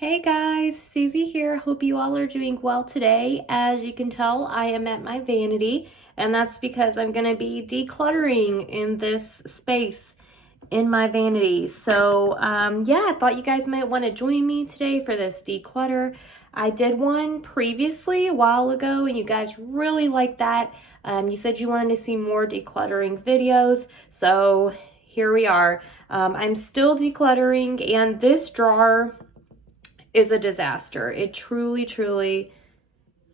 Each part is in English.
Hey guys, Susie here. Hope you all are doing well today. As you can tell, I am at my vanity, and that's because I'm going to be decluttering in this space in my vanity. So yeah, I thought you guys might want to join me today for this declutter. I did one previously a while ago, and you guys really liked that. You said you wanted to see more decluttering videos, so here we are. I'm still decluttering, and this drawer is a disaster. It truly, truly,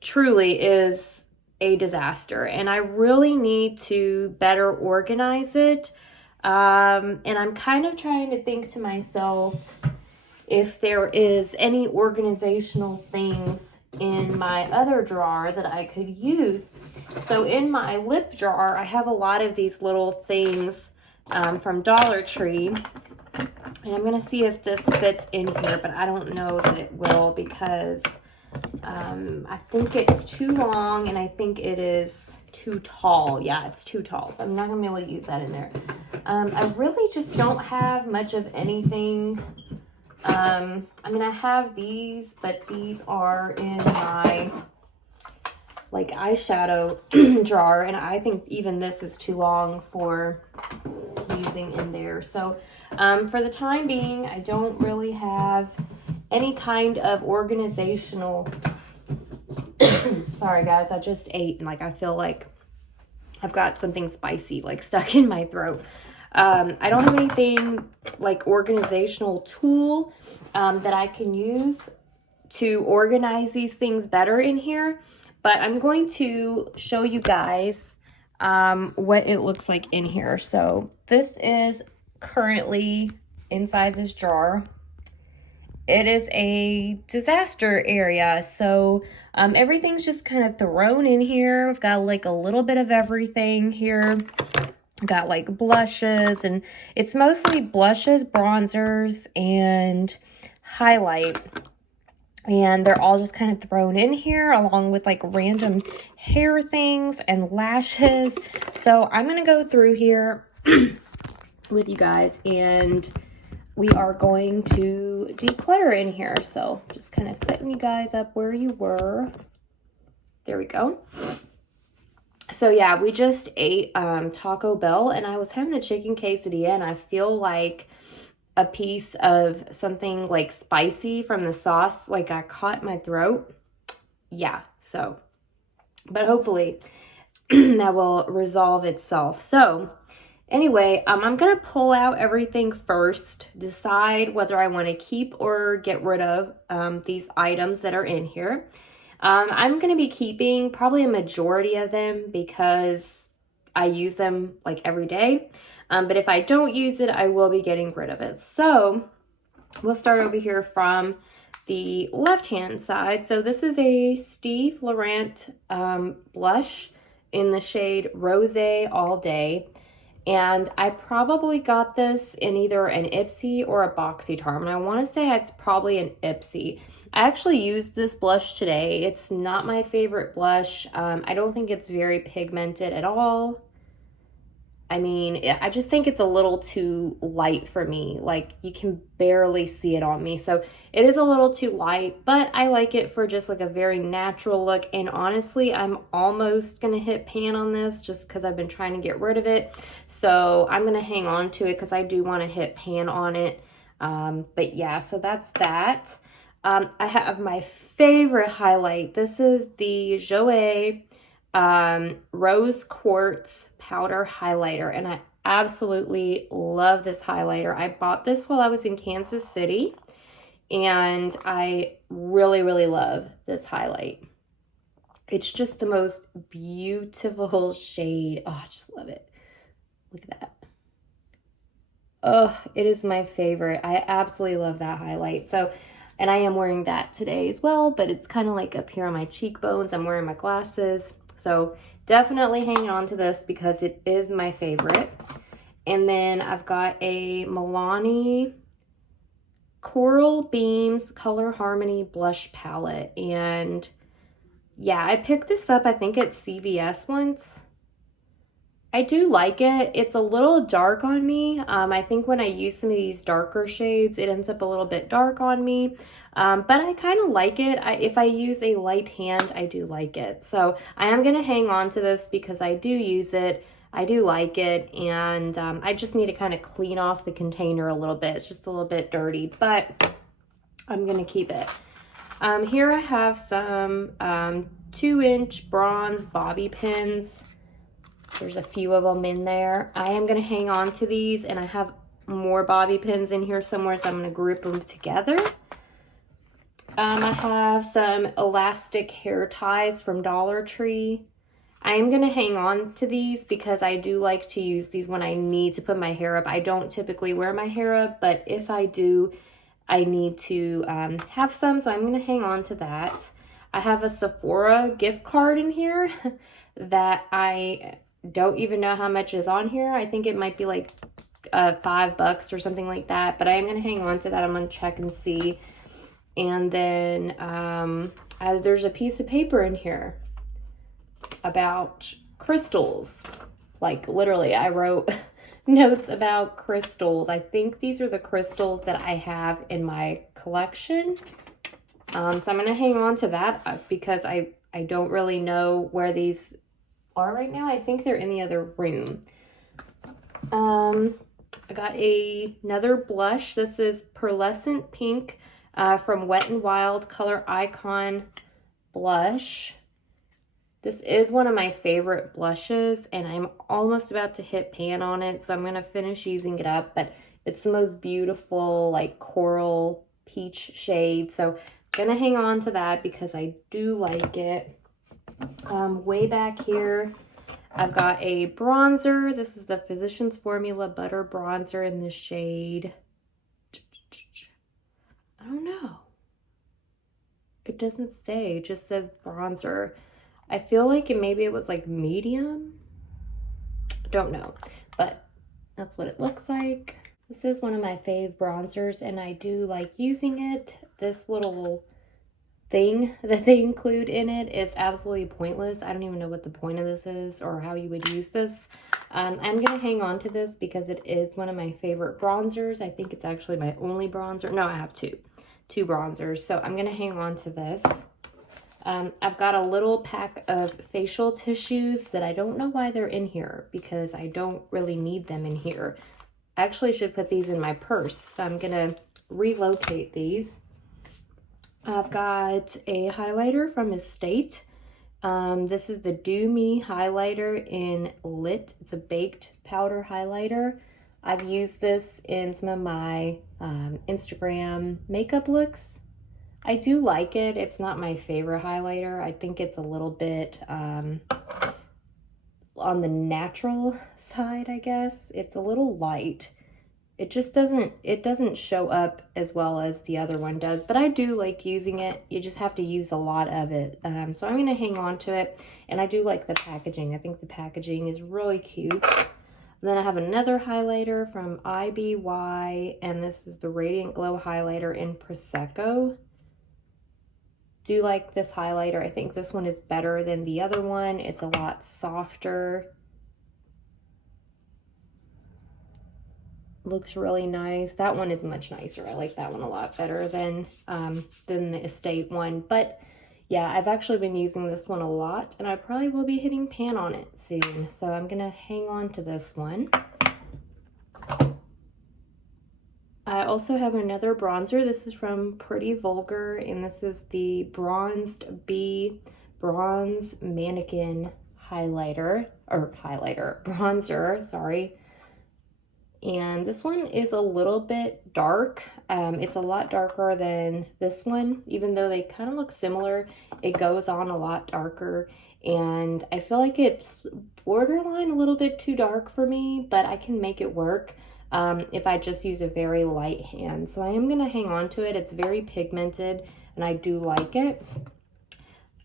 truly is a disaster. And I really need to better organize it. And I'm kind of trying to think to myself if there is any organizational things in my other drawer that I could use. So in my lip jar, I have a lot of these little things from Dollar Tree. And I'm going to see if this fits in here, but I don't know that it will because I think it's too long and I think it is too tall. Yeah, it's too tall. So I'm not going to be able to use that in there. I really just don't have much of anything. I mean, I have these, but these are in my like eyeshadow jar. And I think even this is too long for using in there. So for the time being, I don't really have any kind of organizational sorry guys, I just ate and like I feel like I've got something spicy like stuck in my throat. I don't have anything like organizational tool that I can use to organize these things better in here, but I'm going to show you guys what it looks like in here. So this is currently inside this jar. It is a disaster area, so everything's just kind of thrown in here. I've got like a little bit of everything here. I've got like blushes, and it's mostly blushes, bronzers, and highlight. And they're all just kind of thrown in here along with like random hair things and lashes. So I'm going to go through here with you guys and we are going to declutter in here. So just kind of setting you guys up where you were. There we go. So yeah, we just ate Taco Bell and I was having a chicken quesadilla and I feel like a piece of something like spicy from the sauce like I caught my throat. Yeah, so but hopefully that will resolve itself. So anyway, I'm gonna pull out everything first, decide whether I want to keep or get rid of these items that are in here. I'm gonna be keeping probably a majority of them because I use them like every day. But if I don't use it, I will be getting rid of it. So we'll start over here from the left-hand side. So this is a Steve Laurent blush in the shade Rosé All Day. And I probably got this in either an Ipsy or a BoxyCharm. And I want to say it's probably an Ipsy. I actually used this blush today. It's not my favorite blush. I don't think it's very pigmented at all. I mean, I just think it's a little too light for me. Like, you can barely see it on me. So it is a little too light, but I like it for just like a very natural look. And honestly, I'm almost going to hit pan on this just because I've been trying to get rid of it. So I'm going to hang on to it because I do want to hit pan on it. But yeah, so that's that. I have my favorite highlight. This is the Jouer Rose Quartz Powder Highlighter, and I absolutely love this highlighter. I bought this while I was in Kansas City, and I really, really love this highlight. It's just the most beautiful shade. Oh, I just love it. Look at that. Oh, it is my favorite. I absolutely love that highlight. So, and I am wearing that today as well, but it's kind of like up here on my cheekbones. I'm wearing my glasses. So definitely hanging on to this because it is my favorite. And then I've got a Milani Coral Beams Color Harmony Blush Palette. And yeah, I picked this up, I think at CVS once. I do like it. It's a little dark on me. I think when I use some of these darker shades, it ends up a little bit dark on me. But I kind of like it. If I use a light hand, I do like it. So I am going to hang on to this because I do use it. I do like it. And I just need to kind of clean off the container a little bit. It's just a little bit dirty, but I'm going to keep it. Here I have some 2-inch bronze bobby pins. There's a few of them in there. I am going to hang on to these, and I have more bobby pins in here somewhere, so I'm going to group them together. I have some elastic hair ties from Dollar Tree. I am going to hang on to these because I do like to use these when I need to put my hair up. I don't typically wear my hair up, but if I do, I need to have some, so I'm going to hang on to that. I have a Sephora gift card in here that I don't even know how much is on here. I think it might be like $5 or something like that, but I am going to hang on to that. I'm going to check and see. And then there's a piece of paper in here about crystals. Like literally, I wrote notes about crystals. I think these are the crystals that I have in my collection. So I'm going to hang on to that because I don't really know where these are right now. I think they're in the other room. I got another blush. This is Pearlescent Pink from Wet n Wild Color Icon Blush. This is one of my favorite blushes, and I'm almost about to hit pan on it, so I'm going to finish using it up, but it's the most beautiful, like, coral peach shade, so I'm going to hang on to that because I do like it. Way back here, I've got a bronzer. This is the Physicians Formula Butter Bronzer in the shade, I don't know. It doesn't say, it just says bronzer. I feel like maybe it was like medium. Don't know, but that's what it looks like. This is one of my fave bronzers, and I do like using it. This little thing that they include in it is absolutely pointless. I don't even know what the point of this is or how you would use this. I'm going to hang on to this because it is one of my favorite bronzers. I think it's actually my only bronzer. No, I have two bronzers, so I'm going to hang on to this. I've got a little pack of facial tissues that I don't know why they're in here because I don't really need them in here. I actually should put these in my purse, so I'm going to relocate these. I've got a highlighter from Estate. This is the Do Me highlighter in Lit. It's a baked powder highlighter. I've used this in some of my Instagram makeup looks. I do like it. It's not my favorite highlighter. I think it's a little bit on the natural side, I guess. It's a little light. It just doesn't show up as well as the other one does, but I do like using it. You just have to use a lot of it. So I'm going to hang on to it, and I do like the packaging. I think the packaging is really cute. And then I have another highlighter from IBY, and this is the Radiant Glow highlighter in Prosecco. Do like this highlighter. I think this one is better than the other one. It's a lot softer. Looks really nice. That one is much nicer. I like that one a lot better than the Estate one. But yeah, I've actually been using this one a lot, and I probably will be hitting pan on it soon. So I'm gonna hang on to this one. I also have another bronzer. This is from Pretty Vulgar, and this is the Bronzed Bee Bronze Mannequin bronzer, sorry. And this one is a little bit dark. It's a lot darker than this one, even though they kind of look similar. It goes on a lot darker, and I feel like it's borderline a little bit too dark for me, but I can make it work. If I just use a very light hand. So I am going to hang on to it. It's very pigmented, and I do like it.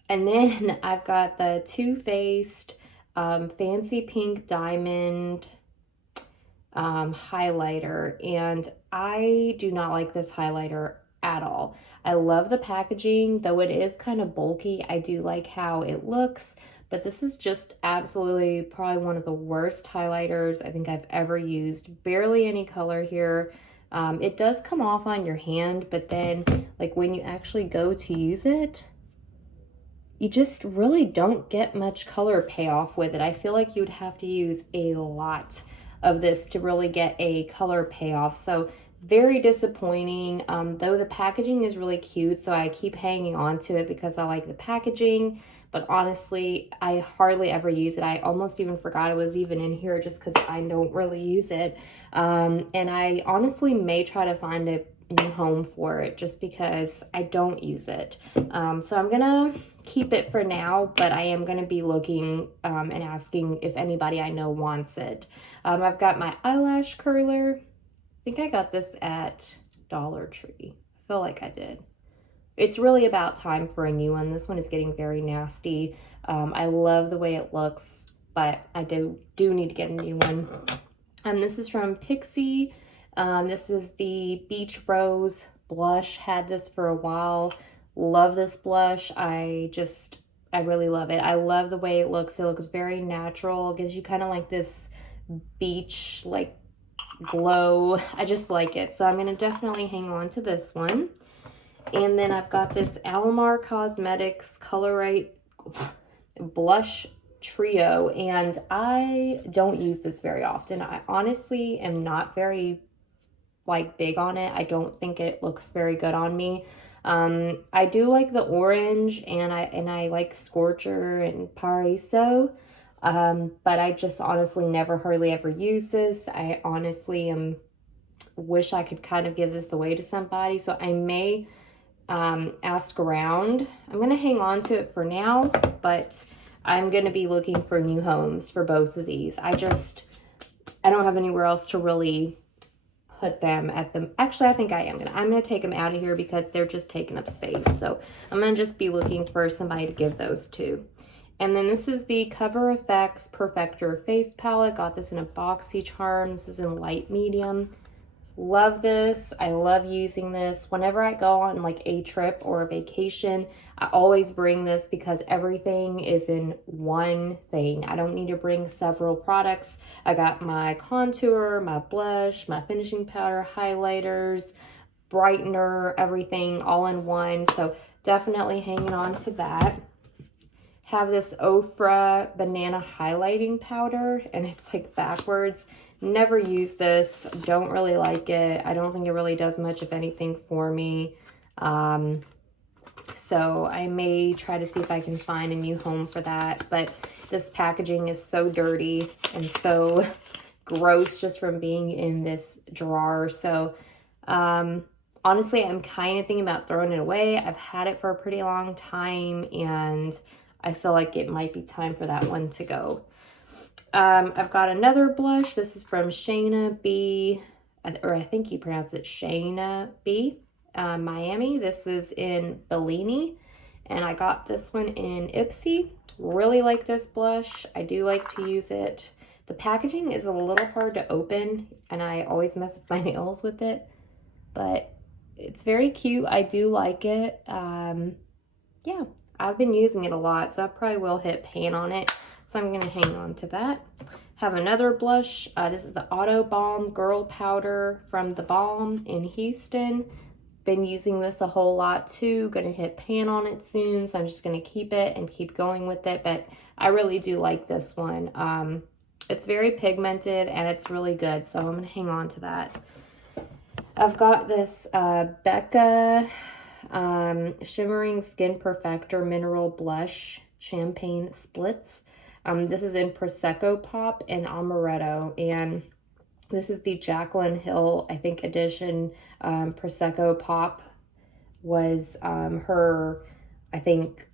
And then I've got the Too Faced Fancy Pink Diamond highlighter, and I do not like this highlighter at all. I love the packaging, though it is kind of bulky. I do like how it looks, but this is just absolutely probably one of the worst highlighters I think I've ever used. Barely any color here. It does come off on your hand, but then like when you actually go to use it, you just really don't get much color payoff with it. I feel like you'd have to use a lot of this to really get a color payoff. So very disappointing, though the packaging is really cute, so I keep hanging on to it because I like the packaging. But honestly, I hardly ever use it. I almost even forgot it was even in here just because I don't really use it. And I honestly may try to find a new home for it just because I don't use it. So I'm gonna keep it for now, but I am gonna be looking and asking if anybody I know wants it. I've got my eyelash curler. I think I got this at Dollar Tree. I feel like I did. It's really about time for a new one. This one is getting very nasty. I love the way it looks, but I do need to get a new one. This is from Pixie. This is the Beach Rose blush. Had this for a while. Love this blush. I really love it. I love the way it looks. It looks very natural. It gives you kind of like this beach like glow. I just like it. So I'm going to definitely hang on to this one. And then I've got this Alamar Cosmetics Colorite Blush Trio, and I don't use this very often. I honestly am not very like big on it. I don't think it looks very good on me. I do like the orange, and I like Scorcher and Paraiso, but I just honestly never hardly ever use this. I honestly wish I could kind of give this away to somebody, so I may ask around. I'm going to hang on to it for now, but I'm going to be looking for new homes for both of these. I don't have anywhere else to really put them at them. Actually, I think I'm going to take them out of here because they're just taking up space. So I'm going to just be looking for somebody to give those to. And then this is the Cover FX Perfector Face Palette. Got this in a boxy charm. This is in light medium. Love this. I love using this whenever I go on like a trip or a vacation. I always bring this because everything is in one thing. I don't need to bring several products. I got my contour, my blush, my finishing powder, highlighters, brightener, everything all in one. So definitely hanging on to that. Have this Ofra banana highlighting powder, and it's like backwards. Never used this. Don't really like it. I don't think it really does much, if anything, for me. So I may try to see if I can find a new home for that. But this packaging is so dirty and so gross just from being in this drawer. So honestly, I'm kind of thinking about throwing it away. I've had it for a pretty long time, and I feel like it might be time for that one to go. I've got another blush. This is from Shayna B, or I think you pronounce it Shayna B, Miami. This is in Bellini, and I got this one in Ipsy. Really like this blush. I do like to use it. The packaging is a little hard to open, and I always mess up my nails with it, but it's very cute. I do like it. Yeah, I've been using it a lot, so I probably will hit pan on it. So I'm going to hang on to that. Have another blush. This is the Auto Balm Girl Powder from The Balm in Houston. Been using this a whole lot too. Going to hit pan on it soon, so I'm just going to keep it and keep going with it. But I really do like this one. It's very pigmented and it's really good, so I'm going to hang on to that. I've got this Becca Shimmering Skin Perfector Mineral Blush Champagne Splits. This is in Prosecco Pop and Amaretto, and this is the Jaclyn Hill, I think, edition. Prosecco Pop was her, I think,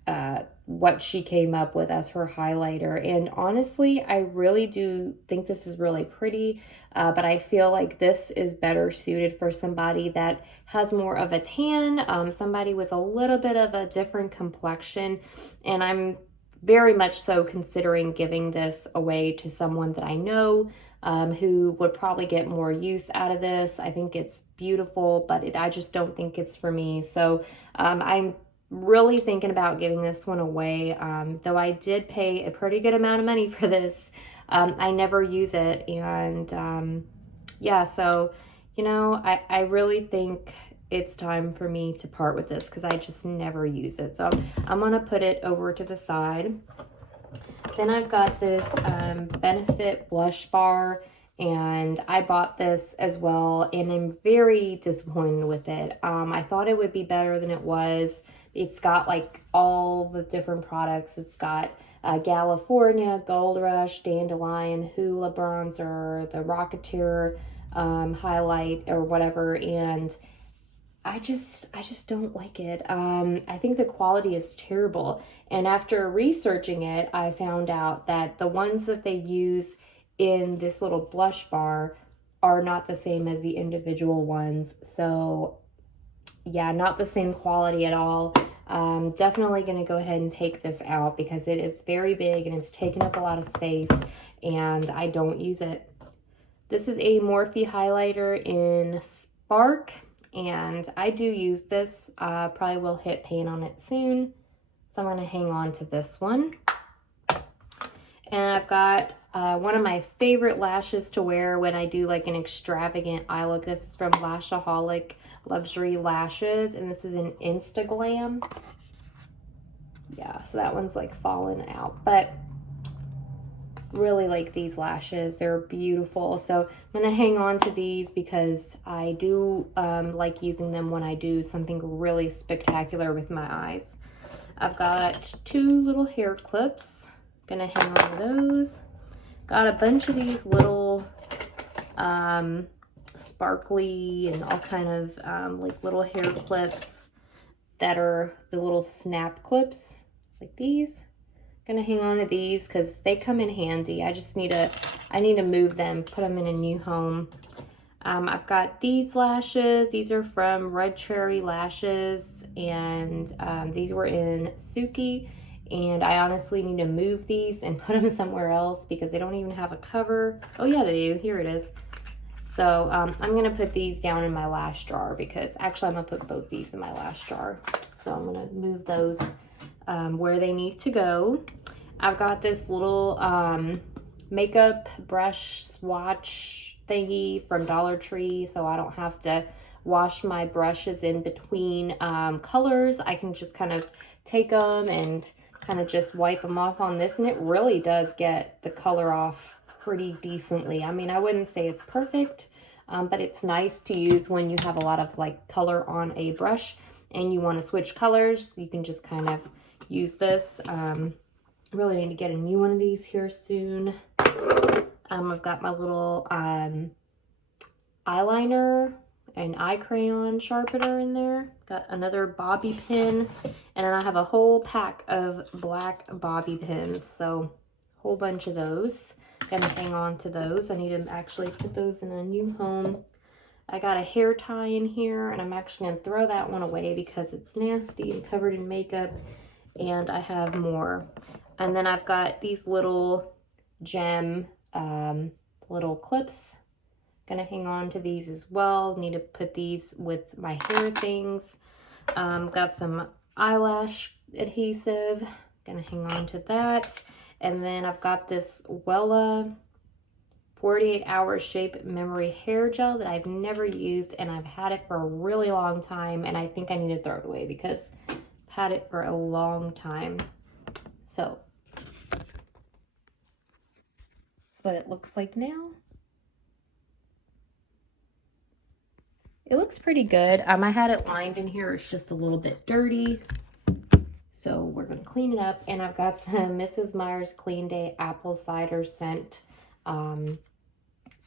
what she came up with as her highlighter. And honestly, I really do think this is really pretty, but I feel like this is better suited for somebody that has more of a tan, somebody with a little bit of a different complexion, and I'm very much so considering giving this away to someone that I know who would probably get more use out of this. I think it's beautiful, but I just don't think it's for me. So I'm really thinking about giving this one away. Though I did pay a pretty good amount of money for this. I never use it. And yeah, so, you know, I really think it's time for me to part with this because I just never use it. So I'm going to put it over to the side. Then I've got this Benefit blush bar, and I bought this as well, and I'm very disappointed with it. I thought it would be better than it was. It's got like all the different products. It's got California, Gold Rush, Dandelion, Hula Bronzer, the Rocketeer highlight or whatever, and I just don't like it. I think the quality is terrible. And after researching it, I found out that the ones that they use in this little blush bar are not the same as the individual ones. So yeah, not the same quality at all. Definitely going to go ahead and take this out because it is very big and it's taking up a lot of space and I don't use it. This is a Morphe highlighter in Spark. And I do use this. Probably will hit paint on it soon. So I'm going to hang on to this one. And I've got one of my favorite lashes to wear when I do like an extravagant eye look. This is from Lashaholic Luxury Lashes. And this is an Instaglam. Yeah, so that one's like falling out. But really like these lashes. They're beautiful. So I'm going to hang on to these because I do like using them when I do something really spectacular with my eyes. I've got 2 little hair clips. Going to hang on to those. Got a bunch of these little sparkly and all kind of like little hair clips that are the little snap clips like these. Gonna hang on to these because they come in handy. I need to move them, put them in a new home. I've got these lashes. These are from Red Cherry Lashes, and these were in Suki. And I honestly need to move these and put them somewhere else because they don't even have a cover. Oh yeah, they do. Here it is. So I'm gonna put these down in my lash jar because actually I'm gonna put both these in my lash jar. So I'm gonna move those where they need to go. I've got this little makeup brush swatch thingy from Dollar Tree, so I don't have to wash my brushes in between colors. I can just kind of take them and kind of just wipe them off on this, and it really does get the color off pretty decently. I mean, I wouldn't say it's perfect, but it's nice to use when you have a lot of like color on a brush and you want to switch colors. You can just kind of use this. Really need to get a new one of these here soon. I've got my little eyeliner and eye crayon sharpener in there. Got another bobby pin, and then I have a whole pack of black bobby pins. So a whole bunch of those. Gonna hang on to those. I need to actually put those in a new home. I got a hair tie in here, and I'm actually gonna throw that one away because it's nasty and covered in makeup. And I have more. And then I've got these little gem little clips. Gonna hang on to these as well. Need to put these with my hair things. Got some eyelash adhesive. Gonna hang on to that. And then I've got this Wella 48-hour shape memory hair gel that I've never used, and I've had it for a really long time, and I think I need to throw it away because I've had it for a long time. So that's what it looks like now. It looks pretty good. I had it lined in here. It's just a little bit dirty. So we're going to clean it up. And I've got some Mrs. Meyer's Clean Day Apple Cider Scent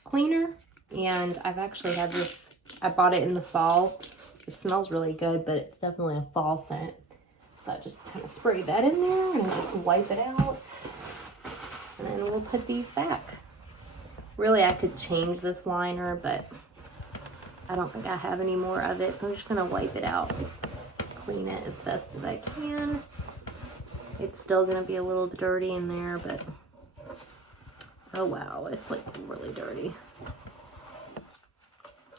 cleaner. And I've actually had this, I bought it in the fall. It smells really good, but it's definitely a fall scent. So I just kind of spray that in there and just wipe it out. And then we'll put these back. Really, I could change this liner, but I don't think I have any more of it. So I'm just going to wipe it out. Clean it as best as I can. It's still going to be a little dirty in there, but oh wow, it's like really dirty.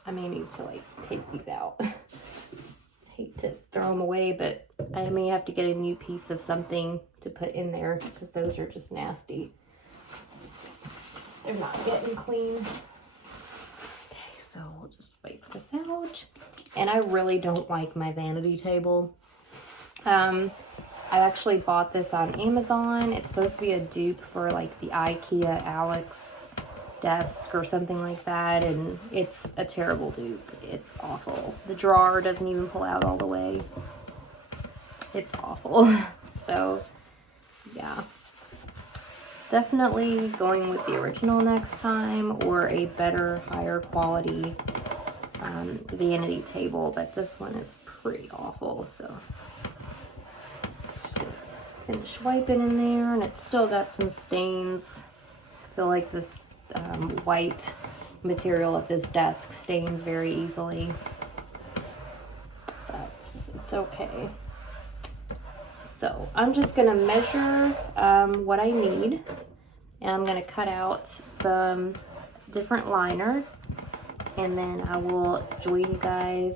I may need to like take these out. I hate to throw them away, but I may have to get a new piece of something to put in there because those are just nasty. They're not getting clean. Okay, so we'll just wipe this out. And I really don't like my vanity table. I actually bought this on Amazon. It's supposed to be a dupe for like the IKEA Alex desk or something like that, and it's a terrible dupe. It's awful. The drawer doesn't even pull out all the way. It's awful. So yeah, definitely going with the original next time, or a better, higher quality vanity table, but this one is pretty awful. So just gonna finish wiping in there, and it's still got some stains. I feel like this white material of this desk stains very easily, but it's okay. So I'm just gonna measure what I need, and I'm gonna cut out some different liner, and then I will join you guys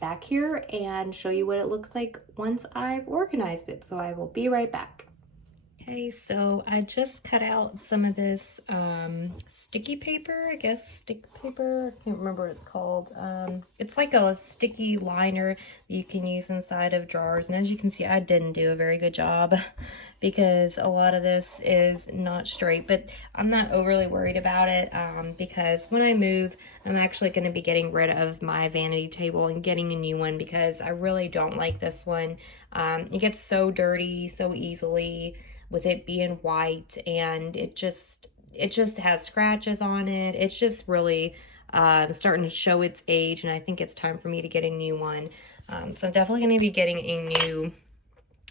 back here and show you what it looks like once I've organized it. So I will be right back. Okay, so I just cut out some of this sticky paper, I guess, stick paper, I can't remember what it's called. It's like a sticky liner that you can use inside of drawers, and as you can see, I didn't do a very good job because a lot of this is not straight, but I'm not overly worried about it because when I move, I'm actually going to be getting rid of my vanity table and getting a new one because I really don't like this one. It gets so dirty so easily with it being white, and it just has scratches on it. It's just really starting to show its age, and I think it's time for me to get a new one. So I'm definitely going to be getting a new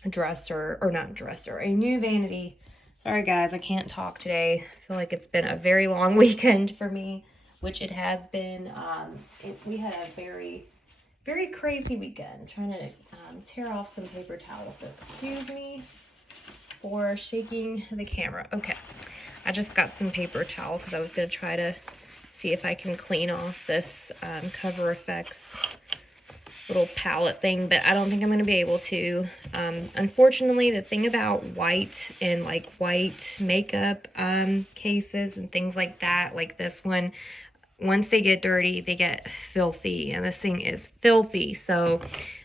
dresser, or not dresser, a new vanity. Sorry guys, I can't talk today. I feel like it's been a very long weekend for me, which it has been. We had a very, very crazy weekend trying to tear off some paper towels, so excuse me for shaking the camera. Okay, I just got some paper towels because I was going to try to see if I can clean off this Cover Effects little palette thing, but I don't think I'm going to be able to. Unfortunately, the thing about white and like white makeup cases and things like that, like this one, once they get dirty, they get filthy, and this thing is filthy. So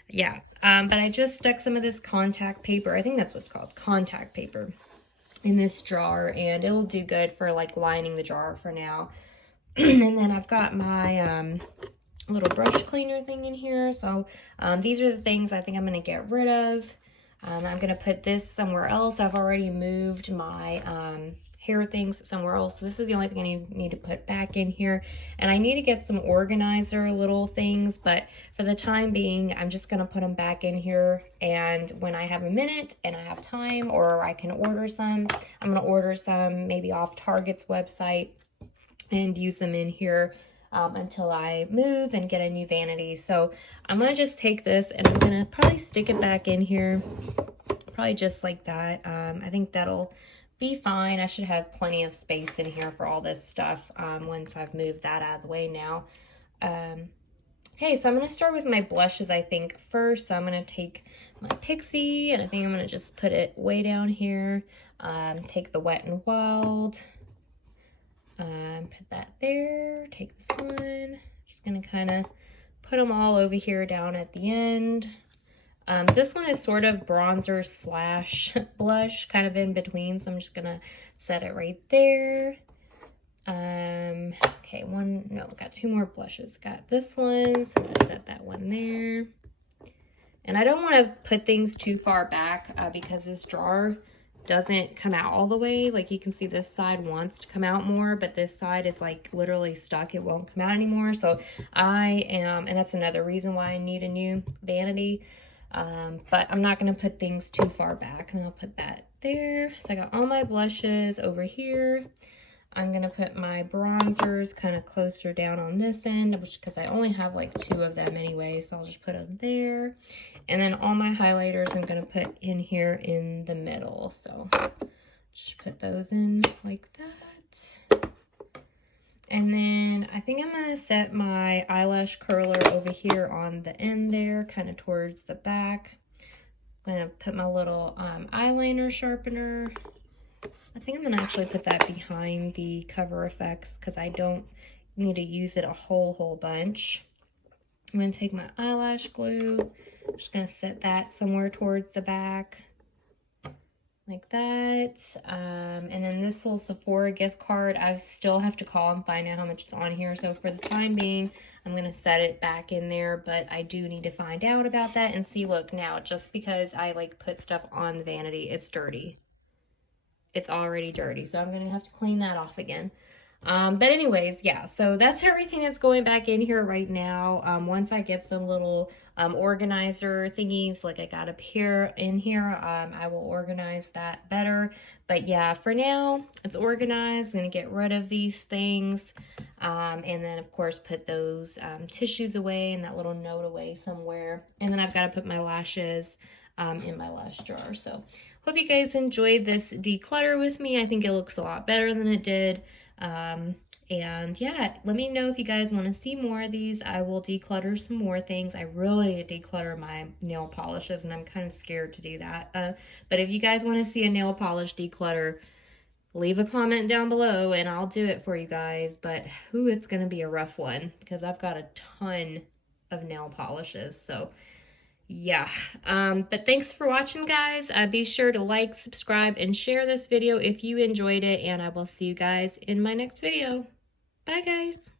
yeah, but I just stuck some of this contact paper, I think that's what it's called, contact paper, in this jar, and it'll do good for like lining the jar for now. And then I've got my little brush cleaner thing in here. So these are the things I think I'm going to get rid of. I'm going to put this somewhere else. I've already moved my hair things somewhere else. So this is the only thing I need to put back in here. And I need to get some organizer little things, but for the time being, I'm just going to put them back in here. And when I have a minute and I have time, or I can order some, I'm going to order some maybe off Target's website and use them in here until I move and get a new vanity. So I'm going to just take this and I'm going to probably stick it back in here, probably just like that. I think that'll be fine. I should have plenty of space in here for all this stuff once I've moved that out of the way now. Okay, so I'm going to start with my blushes, I think, first. So I'm going to take my Pixie, and I think I'm going to just put it way down here. Take the Wet n Wild. Put that there. Take this one. Just going to kind of put them all over here down at the end. This one is sort of bronzer slash blush, kind of in between, so I'm just gonna set it right there. Okay, got two more blushes. Got this one, so I'm gonna set that one there. And I don't want to put things too far back because this drawer doesn't come out all the way. Like you can see, this side wants to come out more, but this side is like literally stuck. It won't come out anymore. So and that's another reason why I need a new vanity. But I'm not going to put things too far back, and I'll put that there. So I got all my blushes over here. I'm going to put my bronzers kind of closer down on this end, because I only have like 2 of them anyway, so I'll just put them there. And then all my highlighters I'm going to put in here in the middle. So just put those in like that. And then I think I'm going to set my eyelash curler over here on the end there, kind of towards the back. I'm going to put my little eyeliner sharpener. I think I'm going to actually put that behind the cover effects because I don't need to use it a whole bunch. I'm going to take my eyelash glue. I'm just going to set that somewhere towards the back. Like that. And then this little Sephora gift card, I still have to call and find out how much is on here. So for the time being, I'm going to set it back in there, but I do need to find out about that and see. Look, now, just because I like put stuff on the vanity, it's dirty. It's already dirty, so I'm going to have to clean that off again. But anyways, yeah, so that's everything that's going back in here right now. Once I get some little organizer thingies like I got up here in here, I will organize that better. But yeah, for now, it's organized. I'm going to get rid of these things. And then, of course, put those tissues away and that little note away somewhere. And then I've got to put my lashes in my lash jar. So hope you guys enjoyed this declutter with me. I think it looks a lot better than it did. And yeah, let me know if you guys want to see more of these. I will declutter some more things. I really need to declutter my nail polishes, and I'm kind of scared to do that. But if you guys want to see a nail polish declutter, leave a comment down below and I'll do it for you guys. But ooh, it's going to be a rough one because I've got a ton of nail polishes. So yeah, but thanks for watching, guys. Be sure to like, subscribe, and share this video if you enjoyed it, and I will see you guys in my next video. Bye, guys.